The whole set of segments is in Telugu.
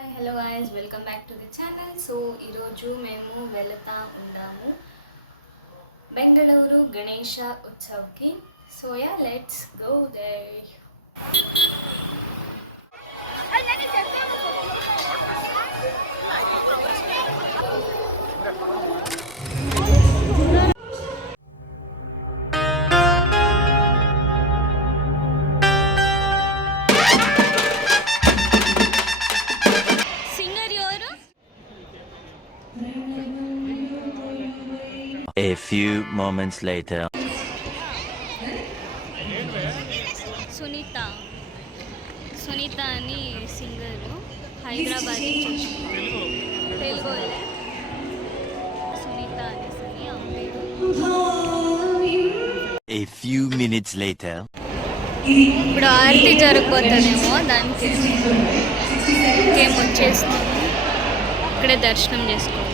Hi hello guys, welcome back to the channel. So ఈరోజు మేము వెళతా ఉన్నాము బెంగళూరు గణేష ఉత్సవ్కి. So yeah, let's go there. A few moments later. Sunitha అని సింగరు, హైదరాబాద్ నుంచి తెలుగు సునీత అనేసి A few minutes later. ఇప్పుడు ఆరతి జరగబోతుందేమో, దానికి ఇంకేం వచ్చేస్తున్నాము. ఇక్కడే దర్శనం చేసుకోవాలి.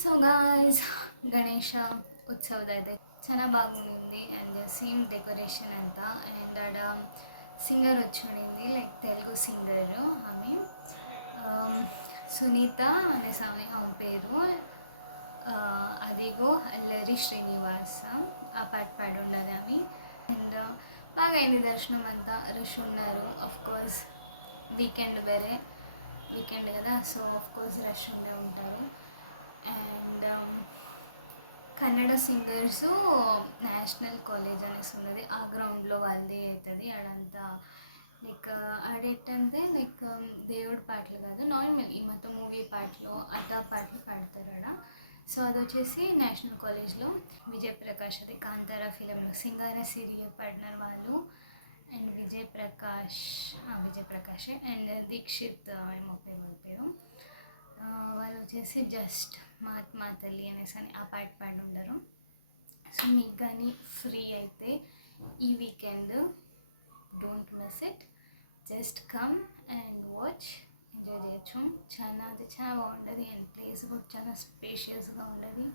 సో గాయ్స్, గణేష ఉత్సవ్ అయితే చాలా బాగుంది. అండ్ సేమ్ డెకరేషన్ అంతా. అండ్ ఆడ సింగర్ వచ్చింది, లైక్ తెలుగు సింగరు. ఆమె సునీత అనేసి ఆమె పేరు. అదిగో అల్లరి శ్రీనివాస ఆ పాట పాడి ఉండదు ఆమె. అండ్ బాగా అయింది దర్శనం అంతా. రష్ ఉన్నారు, ఆఫ్ కోర్స్ వీకెండ్ కదా, సో ఆఫ్ కోర్స్ రష్ ఉండే ఉంటారు. And Kannada singers national college అనేసి ఉన్నది, ఆ గ్రౌండ్లో వాళ్ళదే అవుతుంది. ఆడంతా లైక్ ఆడేటంటే లైక్ దేవుడి పాటలు కాదు, నార్మల్ ఈ మొత్తం మూవీ పాటలు అట్టా పాటలు పాడతారు ఆడ. సో అది వచ్చేసి నేషనల్ కాలేజ్లో విజయప్రకాష్, అది కాంతారా ఫిలింలో సింగర్ సీరియల్ పాడినారు వాళ్ళు. అండ్ విజయప్రకాషే. అండ్ దీక్షిత్ ఏమో పేరు. వాళ్ళు వచ్చేసి జస్ట్ మహాత్మా తల్లి అనేసి అని ఆ పాట పాడి ఉండరు. సో మీకు కానీ ఫ్రీ అయితే ఈ weekend don't miss it, just come and watch, enjoy చేయొచ్చు. చాలా బాగుంటుంది. అండ్ ప్లేస్ కూడా చాలా స్పేషియస్గా ఉంటుంది.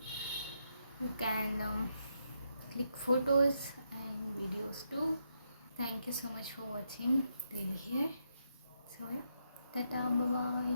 You can click photos and videos to. Thank you so much for watching till here. So yeah, tata, bye bye.